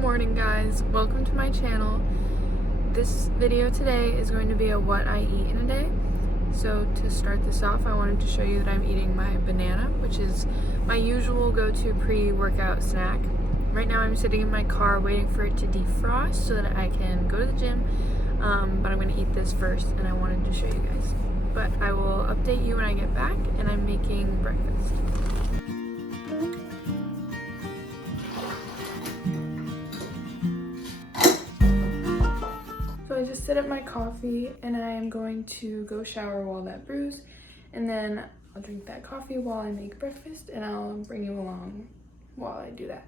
morning, guys. Welcome to my channel. This video today is going to be a what I eat in a day. So to start this off, I wanted to show you that I'm eating my banana, which is my usual go-to pre-workout snack. Right now I'm sitting in my car waiting for it to defrost so that I can go to the gym, but I'm going to eat this first and I wanted to show you guys. But I will update you when I get back, and I'm making breakfast. So I just set up my coffee and I am going to go shower while that brews, and then I'll drink that coffee while I make breakfast, and I'll bring you along while I do that.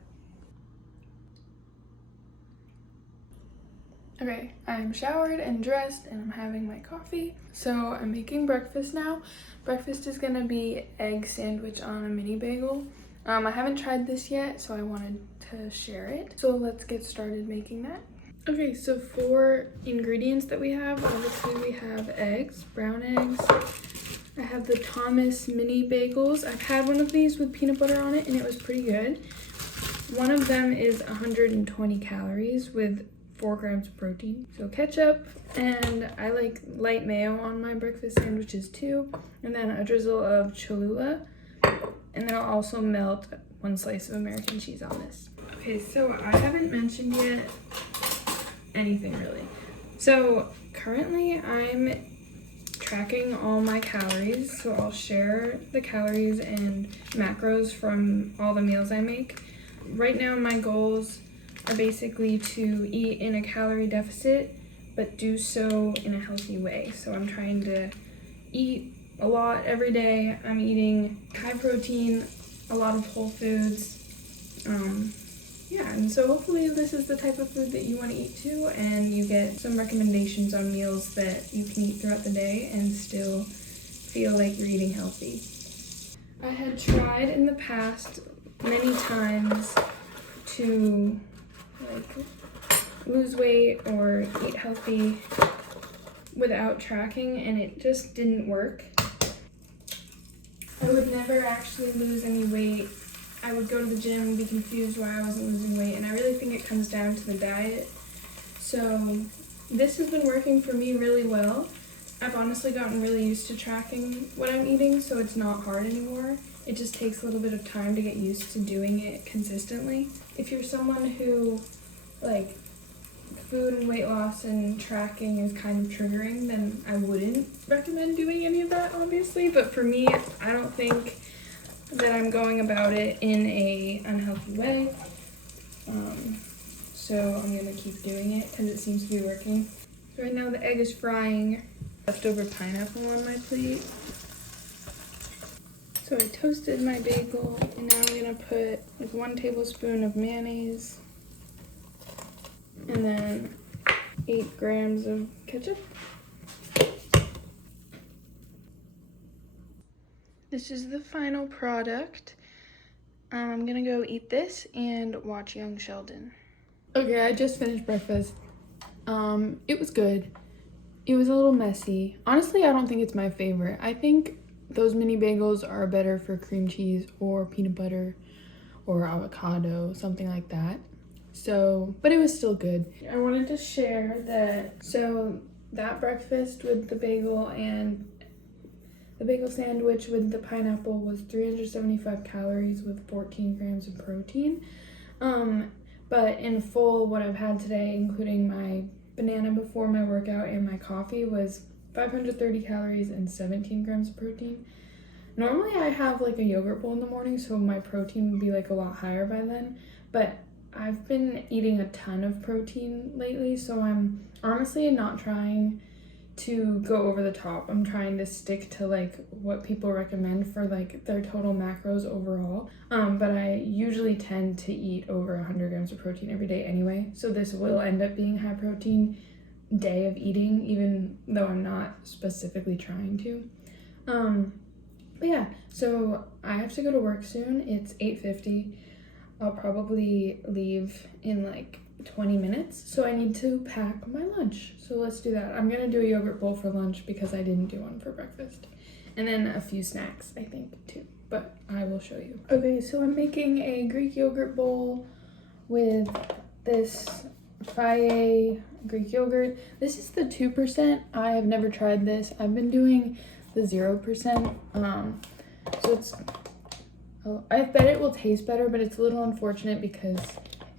Okay, I'm showered and dressed and I'm having my coffee. So I'm making breakfast now. Breakfast is gonna be egg sandwich on a mini bagel. I haven't tried this yet, so I wanted to share it. So let's get started making that. Okay, so for ingredients that we have, obviously we have eggs, brown eggs. I have the Thomas mini bagels. I've had one of these with peanut butter on it and it was pretty good. One of them is 120 calories with 4 grams of protein. So ketchup, and I like light mayo on my breakfast sandwiches too. And then a drizzle of Cholula. And then I'll also melt 1 slice of American cheese on this. Okay, so I haven't mentioned yet anything really. So currently I'm tracking all my calories. So I'll share the calories and macros from all the meals I make. Right now my goals are basically to eat in a calorie deficit, but do so in a healthy way. So I'm trying to eat a lot every day. I'm eating high protein, a lot of whole foods. Yeah, and so hopefully this is the type of food that you want to eat too, and you get some recommendations on meals that you can eat throughout the day and still feel like you're eating healthy. I had tried in the past many times to lose weight or eat healthy without tracking, and it just didn't work. I would never actually lose any weight. I would go to the gym and be confused why I wasn't losing weight, and I really think it comes down to the diet. So this has been working for me really well. I've honestly gotten really used to tracking what I'm eating, so it's not hard anymore. It just takes a little bit of time to get used to doing it consistently. If you're someone who, like, food and weight loss and tracking is kind of triggering, then I wouldn't recommend doing any of that, obviously. But for me, I don't think that I'm going about it in a unhealthy way. So I'm gonna keep doing it because it seems to be working. So right now the egg is frying. Leftover pineapple on my plate. So I toasted my bagel, and now I'm gonna put like 1 tablespoon of mayonnaise and then 8 grams of ketchup. This is the final product. I'm gonna go eat this and watch Young Sheldon. Okay, I just finished breakfast. It was good. It was a little messy. Honestly, I don't think it's my favorite. I think those mini bagels are better for cream cheese or peanut butter or avocado, something like that. So, but it was still good. I wanted to share that, so that breakfast with the bagel and the bagel sandwich with the pineapple was 375 calories with 14 grams of protein. But in full, what I've had today, including my banana before my workout and my coffee, was 530 calories and 17 grams of protein. Normally I have like a yogurt bowl in the morning, so my protein would be like a lot higher by then, but I've been eating a ton of protein lately, so I'm honestly not trying to go over the top. I'm trying to stick to like what people recommend for like their total macros overall. But I usually tend to eat over 100 grams of protein every day anyway, so this will end up being high protein day of eating, even though I'm not specifically trying to. But yeah, so I have to go to work soon. It's 8:50. I'll probably leave in like 20 minutes, so I need to pack my lunch. So let's do that. I'm gonna do a yogurt bowl for lunch because I didn't do one for breakfast. And then a few snacks, I think, too, but I will show you. Okay, so I'm making a Greek yogurt bowl with this Faye Greek yogurt. This is the 2%. I have never tried this. I've been doing the 0%. So it's, oh, I bet it will taste better, but it's a little unfortunate because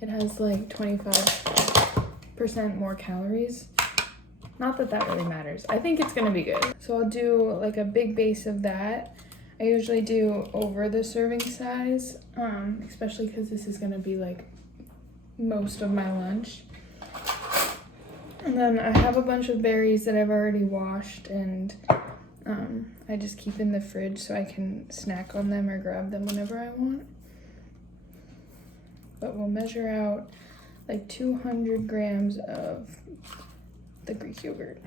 it has like 25% more calories. Not that that really matters. I think it's gonna be good. So I'll do like a big base of that. I usually do over the serving size, especially because this is gonna be like most of my lunch. And then I have a bunch of berries that I've already washed, and I just keep in the fridge so I can snack on them or grab them whenever I want. But we'll measure out like 200 grams of the Greek yogurt.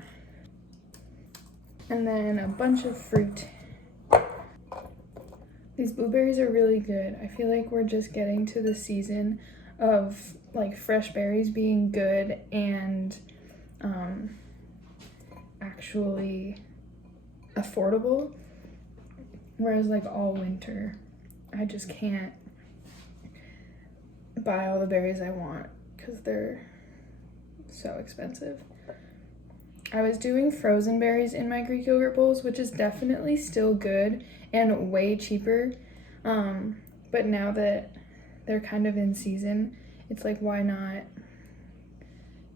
And then a bunch of fruit. These blueberries are really good. I feel like we're just getting to the season of like fresh berries being good and actually affordable, whereas like all winter I just can't buy all the berries I want because they're so expensive. I was doing frozen berries in my Greek yogurt bowls, which is definitely still good and way cheaper, but now that they're kind of in season, it's like, why not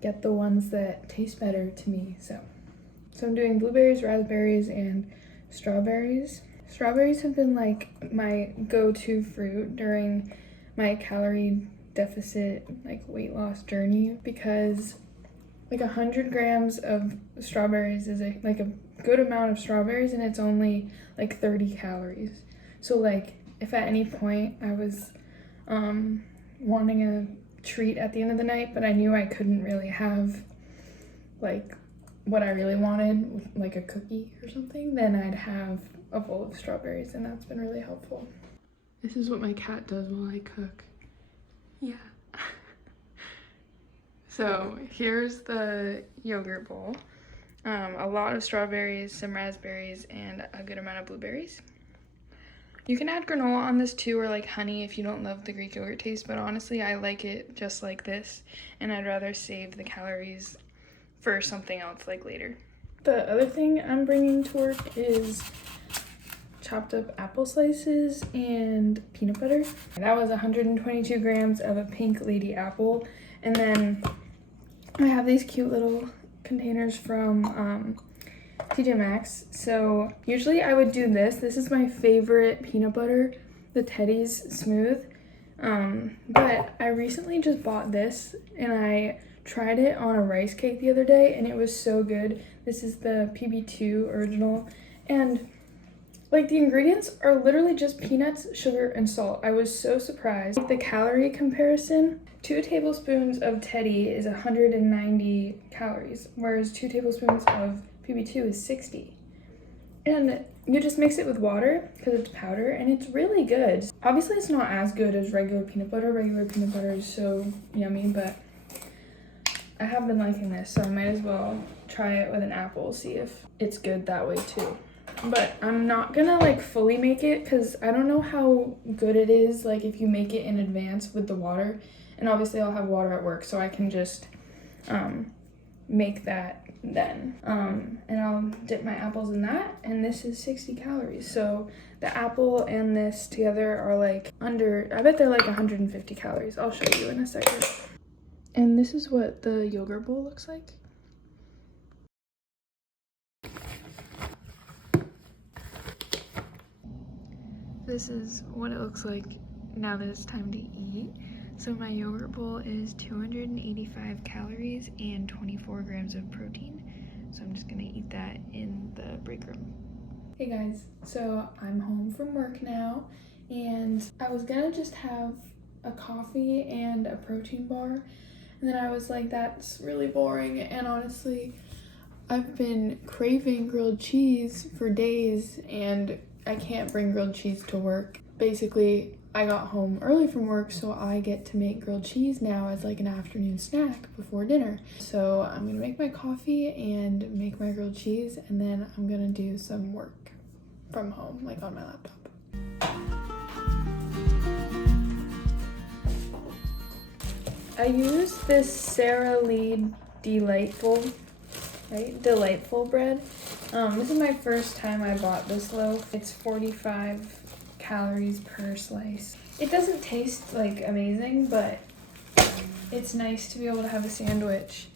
get the ones that taste better to me? So I'm doing blueberries, raspberries, and strawberries. Strawberries have been like my go-to fruit during my calorie deficit, like weight loss journey, because like 100 grams of strawberries is like a good amount of strawberries, and it's only like 30 calories. So like if at any point I was wanting a treat at the end of the night, but I knew I couldn't really have like what I really wanted, like a cookie or something, then I'd have a bowl of strawberries, and that's been really helpful. This is what my cat does while I cook. Yeah. So here's the yogurt bowl. A lot of strawberries, some raspberries, and a good amount of blueberries. You can add granola on this too, or like honey if you don't love the Greek yogurt taste, but honestly I like it just like this, and I'd rather save the calories for something else like later. The other thing I'm bringing to work is chopped up apple slices and peanut butter. That was 122 grams of a pink lady apple, and then I have these cute little containers from TJ Maxx. So usually I would do this. This is my favorite peanut butter, the Teddy's Smooth. But I recently just bought this, and I tried it on a rice cake the other day, and it was so good. This is the PB2 original, and like the ingredients are literally just peanuts, sugar, and salt. I was so surprised. The calorie comparison, 2 tablespoons of Teddy is 190 calories, whereas 2 tablespoons of PB2 is 60. And you just mix it with water because it's powder, and it's really good. Obviously it's not as good as regular peanut butter. Regular peanut butter is so yummy, but I have been liking this, so I might as well try it with an apple, see if it's good that way too. But I'm not gonna like fully make it because I don't know how good it is like if you make it in advance with the water, and obviously I'll have water at work, so I can just make that then. And I'll dip my apples in that, and this is 60 calories. So the apple and this together are like under, I bet they're like 150 calories. I'll show you in a second. And this is what the yogurt bowl looks like. This is what it looks like now that it's time to eat. So my yogurt bowl is 285 calories and 24 grams of protein. So I'm just gonna eat that in the break room. Hey guys, so I'm home from work now, and I was gonna just have a coffee and a protein bar, and then I was like, that's really boring, and honestly, I've been craving grilled cheese for days, and I can't bring grilled cheese to work. Basically, I got home early from work, so I get to make grilled cheese now as like an afternoon snack before dinner. So I'm gonna make my coffee and make my grilled cheese, and then I'm gonna do some work from home, like on my laptop. I use this Sara Lee Delightful bread. This is my first time I bought this loaf. It's 45 calories per slice. It doesn't taste like amazing, but it's nice to be able to have a sandwich,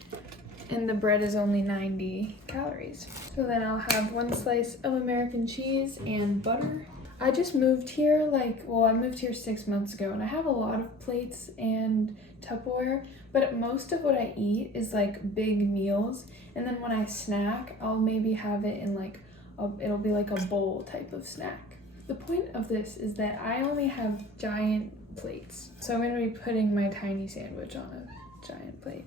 and the bread is only 90 calories. So then I'll have 1 slice of American cheese and butter. I just moved here I moved here 6 months ago, and I have a lot of plates and Tupperware, but most of what I eat is like big meals, and then when I snack, I'll maybe have it in like it'll be like a bowl type of snack. The point of this is that I only have giant plates, so I'm gonna be putting my tiny sandwich on a giant plate.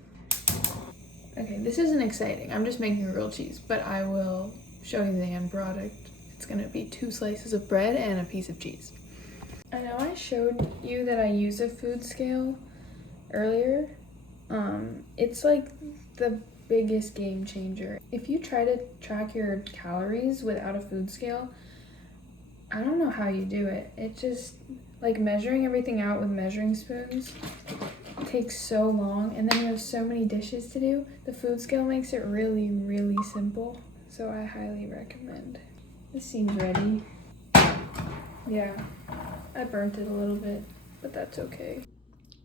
Okay, this isn't exciting. I'm just making grilled cheese, but I will show you the end product. It's gonna be 2 slices of bread and a piece of cheese. I know I showed you that I use a food scale earlier. It's like the biggest game changer. If you try to track your calories without a food scale, I don't know how you do it. It just, like measuring everything out with measuring spoons takes so long, and then you have so many dishes to do. The food scale makes it really, really simple, so I highly recommend. This seems ready. Yeah, I burnt it a little bit, but that's okay.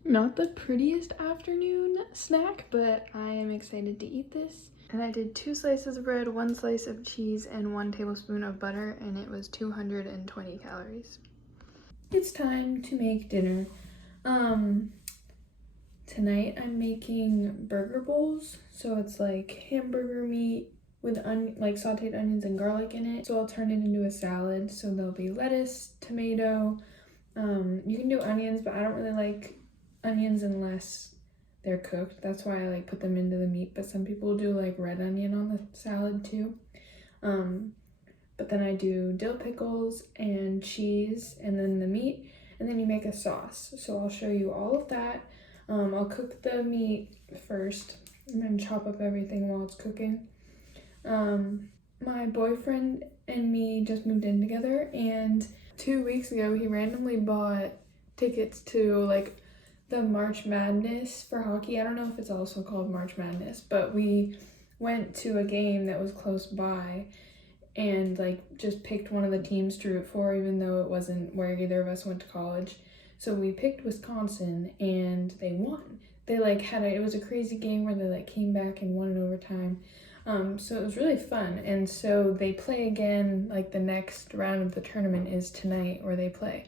Not the prettiest afternoon snack, but I am excited to eat this. And I did 2 slices of bread, 1 slice of cheese, and 1 tablespoon of butter, and it was 220 calories. It's time to make dinner. Tonight I'm making burger bowls, so it's like hamburger meat with sauteed onions and garlic in it. So I'll turn it into a salad. So there'll be lettuce, tomato. You can do onions, but I don't really like onions unless they're cooked. That's why I like put them into the meat, but some people do like red onion on the salad too. But then I do dill pickles and cheese and then the meat, and then you make a sauce. So I'll show you all of that. I'll cook the meat first and then chop up everything while it's cooking. My boyfriend and me just moved in together, and 2 weeks ago he randomly bought tickets to like the March Madness for hockey. I don't know if it's also called March Madness, but we went to a game that was close by and like just picked one of the teams to root for, even though it wasn't where either of us went to college. So we picked Wisconsin, and they won. They it was a crazy game where they came back and won in overtime. So it was really fun. And so they play again, the next round of the tournament is tonight where they play.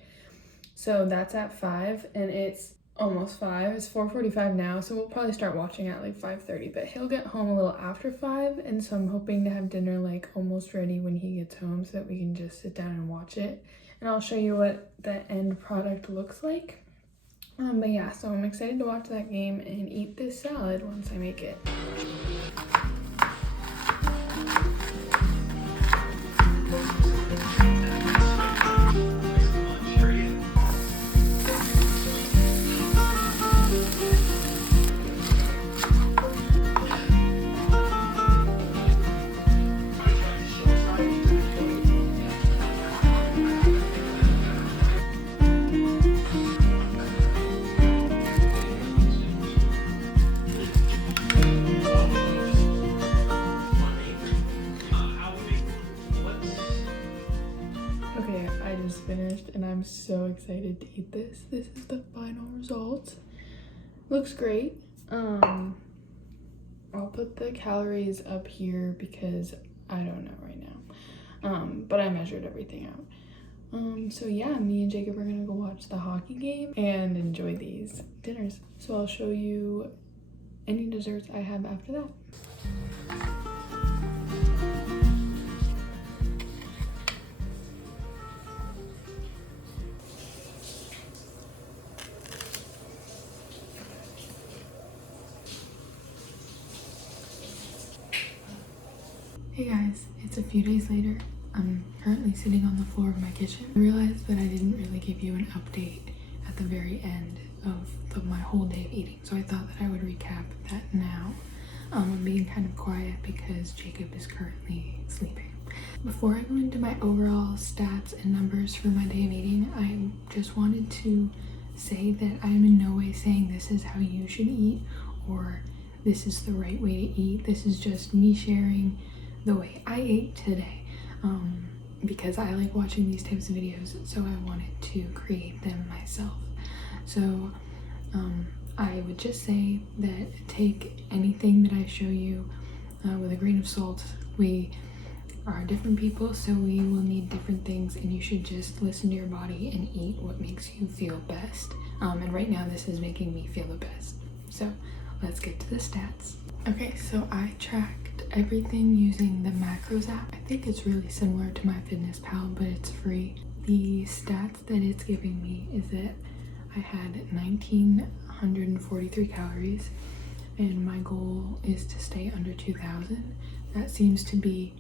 So that's at 5, and it's almost 5. It's 4:45 now, so we'll probably start watching at 5:30, but he'll get home a little after 5, and so I'm hoping to have dinner almost ready when he gets home so that we can just sit down and watch it. And I'll show you what the end product looks like. But yeah, so I'm excited to watch that game and eat this salad once I make it. Okay, I just finished and I'm so excited to eat this. This is the final result. Looks great. I'll put the calories up here because I don't know right now. But I measured everything out. So yeah, me and Jacob are gonna go watch the hockey game and enjoy these dinners. So I'll show you any desserts I have after that. Hey guys, it's a few days later. I'm currently sitting on the floor of my kitchen. I realized that I didn't really give you an update at the very end of my whole day of eating, so I thought that I would recap that now. I'm being kind of quiet because Jacob is currently sleeping. Before I go into my overall stats and numbers for my day of eating, I just wanted to say that I'm in no way saying this is how you should eat or this is the right way to eat. This is just me sharing the way I ate today, because I like watching these types of videos, so I wanted to create them myself. So I would just say that take anything that I show you with a grain of salt. We are different people, so we will need different things, and you should just listen to your body and eat what makes you feel best. And right now this is making me feel the best. So let's get to the stats. Okay, so I tracked everything using the macros app. I think it's really similar to MyFitnessPal, but it's free. The stats that it's giving me is that I had 1,943 calories, and my goal is to stay under 2,000. That seems to be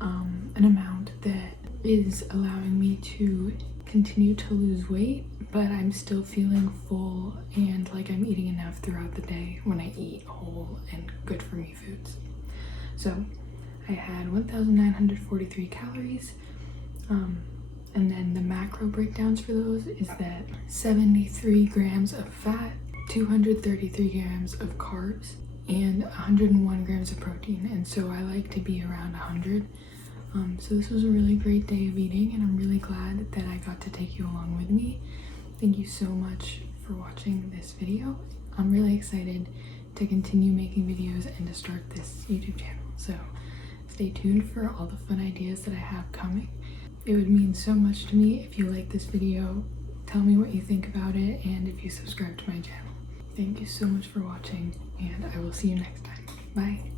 an amount that is allowing me to continue to lose weight, but I'm still feeling full and like I'm eating enough throughout the day when I eat whole and good for me foods. So I had 1,943 calories, and then the macro breakdowns for those is that 73 grams of fat, 233 grams of carbs, and 101 grams of protein. And so I like to be around 100. So this was a really great day of eating, and I'm really glad that I got to take you along with me. Thank you so much for watching this video. I'm really excited to continue making videos and to start this YouTube channel. So stay tuned for all the fun ideas that I have coming. It would mean so much to me if you like this video. Tell me what you think about it, and if you subscribe to my channel. Thank you so much for watching, and I will see you next time. Bye.